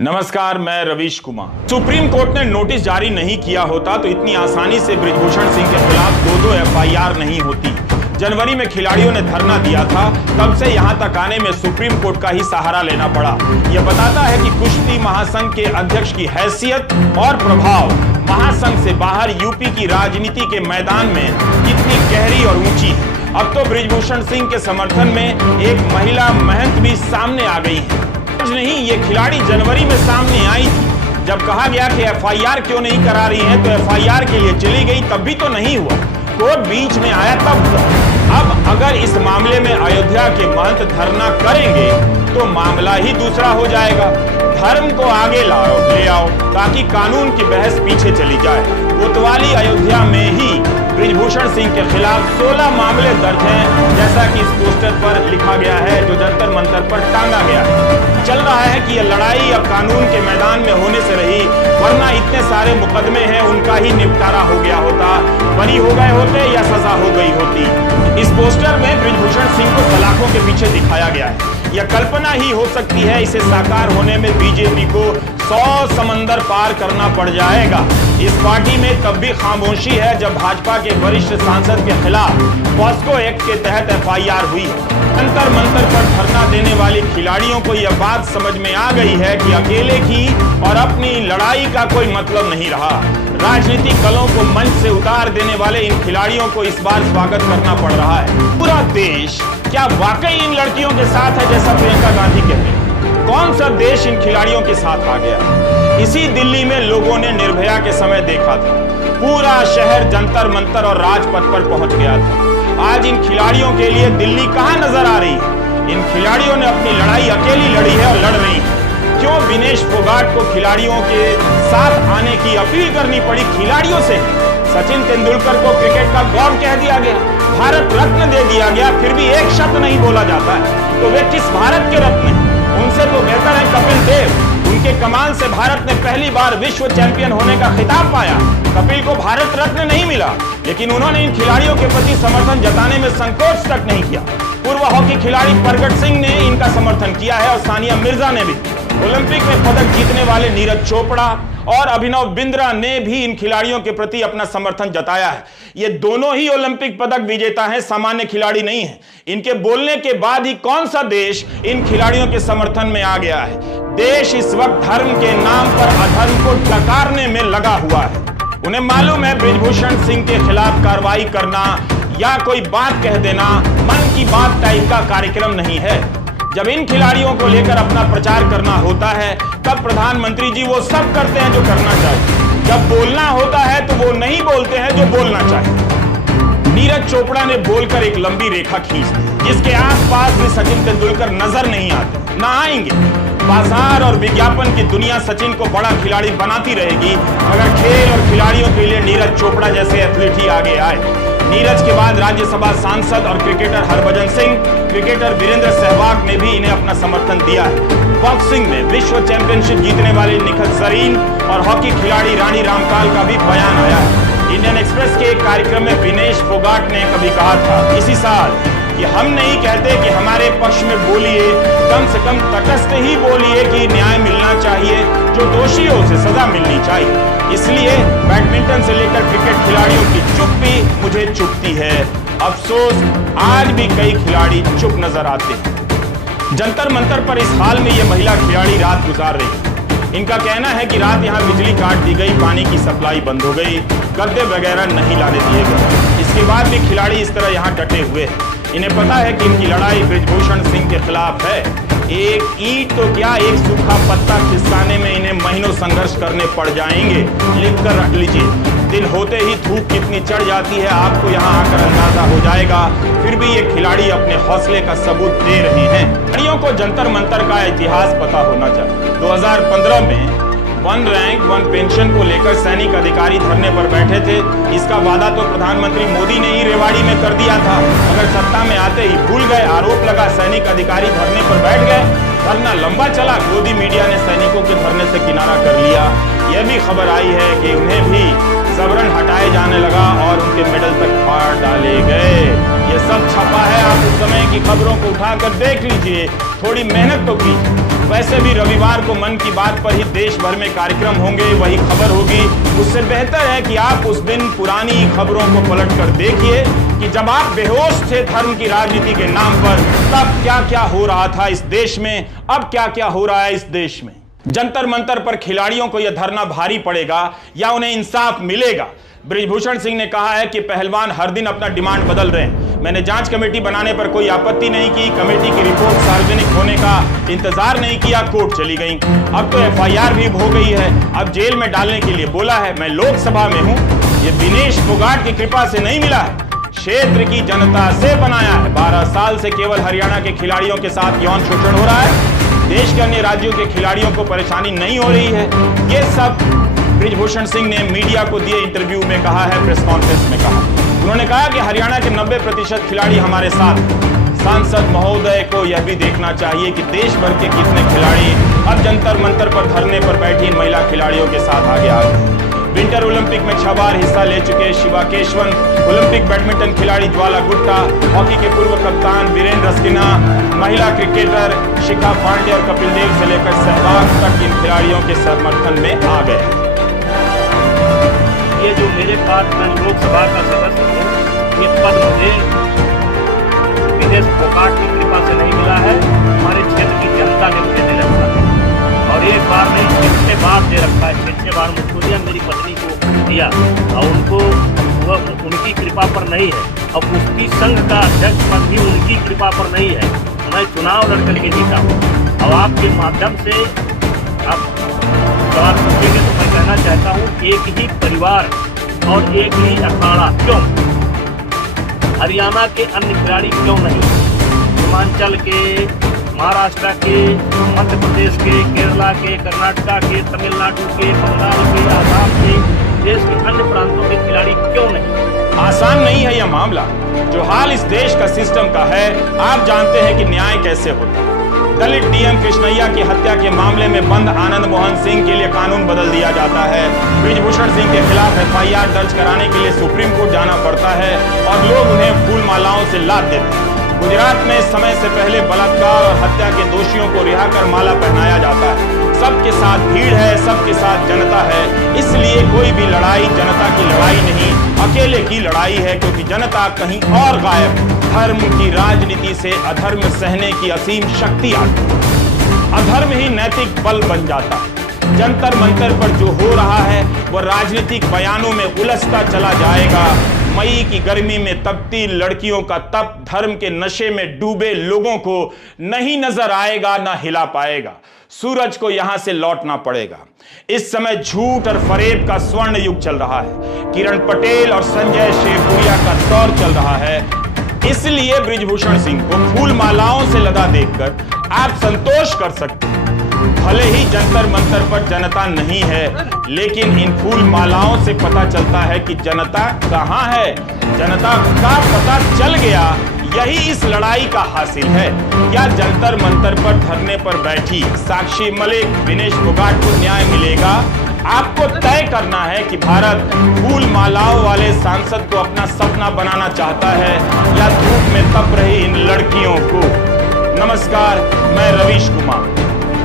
नमस्कार, मैं Ravish Kumar. Supreme court ने नोटिस जारी नहीं किया होता तो इतनी आसानी से बृजभूषण सिंह के खिलाफ दो एफआईआर नहीं होती। जनवरी में खिलाड़ियों ने धरना दिया था, तब से यहां तक आने में सुप्रीम कोर्ट का ही सहारा लेना पड़ा। यह बताता है कि कुश्ती महासंघ के अध्यक्ष की हैसियत और प्रभाव महासंघ से बाहर यूपी की राजनीति के मैदान में कितनी गहरी और ऊंची है। अब तो बृजभूषण सिंह के समर्थन में एक महिला महंत भी सामने आ गई है। नहीं, ये खिलाड़ी जनवरी में सामने आई थी। जब कहा गया कि एफआईआर क्यों नहीं करा रही है तो एफआईआर के लिए चली गई, तब भी तो नहीं हुआ। कोर्ट बीच में आया तब हुआ। अब अगर इस मामले में अयोध्या के महंत धरना करेंगे तो मामला ही दूसरा हो जाएगा। धर्म को आगे ले आओ ताकि कानून की बहस पीछे चली जाए। कोतवाली अयोध्या में ही बृजभूषण सिंह के खिलाफ 16 मामले दर्ज हैं, जैसा कि इस पोस्टर पर लिखा गया है जो जंतर मंतर पर टांगा गया है। चल रहा है कि यह लड़ाई अब कानून के मैदान में होने से रही, वरना इतने सारे मुकदमे हैं उनका ही निपटारा हो गया होता, बरी हो गए होते या सजा हो गई होती। इस पोस्टर में बृजभूषण सिंह को सलाखों के पीछे दिखाया गया है। यह कल्पना ही हो सकती है, इसे साकार होने में बीजेपी को 100 समंदर पार करना पड़ जाएगा। इस पार्टी में तब भी खामोशी है जब भाजपा के वरिष्ठ सांसद के खिलाफ पॉस्को एक्ट के तहत एफआईआर हुई है। जंतर मंतर पर धरना देने वाले खिलाड़ियों को यह बात समझ में आ गई है कि अकेले की और अपनी लड़ाई का कोई मतलब नहीं रहा। राजनीतिक दलों को मंच से उतार देने वाले इन खिलाड़ियों को इस बार स्वागत करना पड़ रहा है। पूरा देश क्या वाकई इन लड़कियों के साथ है, जैसा प्रियंका गांधी कहते हैं? कौन सा देश इन खिलाड़ियों के साथ आ गया? इसी दिल्ली में लोगों ने निर्भया के समय देखा था। पूरा शहर जंतर मंतर और राजपथ पर पहुंच गया था। आज इन खिलाड़ियों के लिए दिल्ली कहां नजर आ रही है? इन खिलाड़ियों ने अपनी लड़ाई अकेली लड़ी है और लड़ रही है। क्यों विनेश फोगाट को खिलाड़ियों के साथ आने की अपील करनी पड़ी? खिलाड़ियों से सचिन तेंदुलकर को क्रिकेट का गॉड कह दिया गया, भारत रत्न दे दिया गया, फिर भी एक शब्द नहीं बोला जाता है। तो वे किस भारत के रत्न हैं? उनसे तो बेहतर है कपिल देव। उनके कमाल से भारत ने पहली बार विश्व चैंपियन होने का खिताब पाया। कपिल को भारत रत्न नहीं मिला, लेकिन उन्होंने इन खिलाड़ियों के प्रति समर्थन जताने में संकोच तक नहीं किया। पूर्व हॉकी खिलाड़ी प्रगट सिंह ने इनका समर्थन किया है और सानिया मिर्जा ने भी। ओलंपिक में पदक जीतने वाले नीरज चोपड़ा और अभिनव बिंद्रा ने भी इन खिलाड़ियों के प्रति अपना समर्थन जताया है। ये दोनों ही ओलंपिक पदक विजेता हैं, सामान्य खिलाड़ी नहीं हैं। इनके बोलने के बाद ही कौन सा देश इन खिलाड़ियों के समर्थन में आ गया है? देश इस वक्त धर्म के नाम पर अधर्म को डकारने में लगा हुआ है। उन्हें मालूम है बृजभूषण सिंह के खिलाफ कार्रवाई करना या कोई बात कह देना मन की बात टाइप का कार्यक्रम नहीं है। जब इन खिलाड़ियों को लेकर अपना प्रचार करना होता है तब प्रधानमंत्री जी वो सब करते हैं जो करना चाहिए। जब बोलना होता है तो वो नहीं बोलते हैं जो बोलना चाहिए। नीरज चोपड़ा ने बोलकर एक लंबी रेखा खींच दी, जिसके आसपास भी सचिन तेंदुलकर नजर नहीं आते, ना आएंगे। बाजार और विज्ञापन की दुनिया सचिन को बड़ा खिलाड़ी बनाती रहेगी अगर खेल और खिलाड़ियों के लिए नीरज चोपड़ा जैसे एथलीट ही आगे आए। नीरज के बाद राज्यसभा सांसद और क्रिकेटर हरभजन सिंह, क्रिकेटर वीरेंद्र सहवाग ने भी इन्हें अपना समर्थन दिया है। बॉक्सिंग में विश्व चैंपियनशिप जीतने वाली निखत जरीन और हॉकी खिलाड़ी रानी रामपाल का भी बयान आया है। इंडियन एक्सप्रेस के एक कार्यक्रम में विनेश फोगाट ने कभी कहा था इसी साल कि हम नहीं कहते कि हमारे पक्ष में बोलिए, कम से कम तटस्थ ही बोलिए कि न्याय मिलना चाहिए, जो दोषी हो उसे सजा मिलनी चाहिए। इसलिए बैडमिंटन से लेकर क्रिकेट खिलाड़ियों की चुप्पी मुझे चुभती है। अफसोस आज भी कई खिलाड़ी चुप नजर आते हैं। जंतर मंतर पर इस हाल में यह महिला खिलाड़ी रात गुजार रही है। इनका कहना है कि रात यहाँ बिजली काट दी गई, पानी की सप्लाई बंद हो गई, गद्दे वगैरह नहीं लाने दिए गए। इसके बाद भी खिलाड़ी इस तरह यहाँ डटे हुए हैं। इन्हें पता है कि इनकी लड़ाई बृजभूषण सिंह के खिलाफ है। एक ईंट तो क्या, एक सूखा पत्ता खिसकाने में इन्हें महीनों संघर्ष करने पड़ जाएंगे। लिख कर रख लीजिए। दिन होते ही धूप कितनी चढ़ जाती है आपको यहाँ आकर अंदाजा हो जाएगा। फिर भी ये खिलाड़ी अपने हौसले का सबूत दे रहे हैं। खिलाड़ियों को जंतर मंतर का इतिहास पता होना चाहिए। 2015 में वन रैंक वन पेंशन को लेकर सैनिक अधिकारी धरने पर बैठे थे। इसका वादा तो प्रधानमंत्री मोदी ने ही रेवाड़ी में कर दिया था, मगर सत्ता में आते ही भूल गए। आरोप लगा सैनिक अधिकारी धरने पर बैठ गए। धरना लंबा चला, गोदी मीडिया ने सैनिकों के धरने से किनारा कर लिया। यह भी खबर आई है कि उन्हें भी जबरन हटाए जाने लगा और उनके मेडल तक फाड़ डाले गए। ये सब छपा है, आप उस समय की खबरों को उठाकर देख लीजिए, थोड़ी मेहनत तो की। वैसे भी रविवार को मन की बात पर ही देश भर में कार्यक्रम होंगे, वही खबर होगी। उससे बेहतर है कि आप उस दिन पुरानी खबरों को पलट कर देखिए कि जब आप बेहोश थे धर्म की राजनीति के नाम पर, तब क्या क्या हो रहा था इस देश में, अब क्या क्या हो रहा है इस देश में। जंतर मंतर पर खिलाड़ियों को यह धरना भारी पड़ेगा या उन्हें इंसाफ मिलेगा? बृजभूषण सिंह ने कहा है कि पहलवान हर दिन अपना डिमांड बदल रहे हैं। मैंने जांच कमेटी बनाने पर कोई आपत्ति नहीं की, कमेटी की रिपोर्ट सार्वजनिक होने का इंतजार नहीं किया, कोर्ट चली गई। अब तो एफआईआर भी हो गई है, अब जेल में डालने के लिए बोला है। मैं लोकसभा में हूं, ये दिनेश फोगाट की कृपा से नहीं मिला है, क्षेत्र की जनता से बनाया है। 12 साल से केवल हरियाणा के खिलाड़ियों के साथ यौन शोषण हो रहा है, देश के अन्य राज्यों के खिलाड़ियों को परेशानी नहीं हो रही है। ये सब बृजभूषण सिंह ने मीडिया को दिए इंटरव्यू में कहा है, प्रेस कॉन्फ्रेंस में कहा। उन्होंने कहा कि हरियाणा के 90% खिलाड़ी हमारे साथ। सांसद महोदय को यह भी देखना चाहिए कि देश भर के कितने खिलाड़ी अब जंतर मंतर पर धरने पर बैठी महिला खिलाड़ियों के साथ आगे आ गए। विंटर ओलंपिक में 6 बार हिस्सा ले चुके शिवा केशवन, ओलंपिक बैडमिंटन खिलाड़ी ज्वाला गुट्टा, हॉकी के पूर्व कप्तान वीरेंद्र रस्किना, महिला क्रिकेटर शिखा पांडे और कपिल देव से लेकर सहवाग तक इन खिलाड़ियों के समर्थन में आ गए। ये जो मेरे पास मैं लोकसभा का सदस्य हूँ, ये पद मुझे दिनेश फोगाट की कृपा से नहीं मिला है, हमारे क्षेत्र की जनता ने मुझे दे रखा है। और एक बार नहीं 6 बार दे रखा है, 6 बार मुझको दिया, मेरी पत्नी को दिया, और उनको उनकी कृपा पर नहीं है। और कुश्ती संघ का अध्यक्ष पद भी उनकी कृपा पर नहीं है। मैं चुनाव लड़ करके जीता हूँ। और आपके माध्यम से आप सवाल पूछेंगे तो मैं कहना चाहता हूँ, एक ही परिवार और एक ही अखाड़ा क्यों? हरियाणा के अन्य खिलाड़ी क्यों नहीं? हिमाचल के, महाराष्ट्र के, मध्य प्रदेश के, केरला के, कर्नाटका के, तमिलनाडु के, बंगाल के, आसाम के, देश के अन्य प्रांतों के खिलाड़ी क्यों नहीं? आसान नहीं है यह मामला। जो हाल इस देश का सिस्टम का है, आप जानते हैं कि न्याय कैसे होता है। दलित डीएम कृष्णैया की हत्या के मामले में बंद आनंद मोहन सिंह के लिए कानून बदल दिया जाता है। बृजभूषण सिंह के खिलाफ एफआईआर दर्ज कराने के लिए सुप्रीम कोर्ट जाना पड़ता है और लोग उन्हें फूल मालाओं से लाद देते हैं। गुजरात में समय से पहले बलात्कार और हत्या के दोषियों को रिहा कर माला पहनाया जाता है। सबके साथ भीड़ है, सबके साथ जनता है, इसलिए कोई भी लड़ाई जनता की लड़ाई नहीं, अकेले की लड़ाई है, क्योंकि जनता कहीं और गायब है। धर्म की राजनीति से अधर्म सहने की असीम शक्ति आती है। अधर्म ही नैतिक बल बन जाता है। जंतर मंतर पर जो हो रहा है वह राजनीतिक बयानों में उलझता चला जाएगा। मई की गर्मी में तपती लड़कियों का तप धर्म के नशे में डूबे लोगों को नहीं नजर आएगा, ना हिला पाएगा। सूरज को यहां से लौटना पड़ेगा। इस समय झूठ और फरेब का स्वर्ण युग चल रहा है। किरण पटेल और संजय शेरपुरिया का दौर चल रहा है। इसलिए बृजभूषण सिंह को फूल मालाओं से लदा देखकर आप संतोष कर सकते हैं। भले ही जंतर मंतर पर जनता नहीं है, लेकिन इन फूल मालाओं से पता चलता है कि जनता कहां है। जनता का पता चल गया, यही इस लड़ाई का हासिल है। क्या जंतर मंतर पर धरने पर बैठी साक्षी मलिक, दिनेश फोगाट को न्याय मिलेगा? आपको तय करना है कि भारत फूल मालाओं वाले सांसद को अपना सपना बनाना चाहता है या धूप में तप रही इन लड़कियों को। नमस्कार, मैं रवीश कुमार।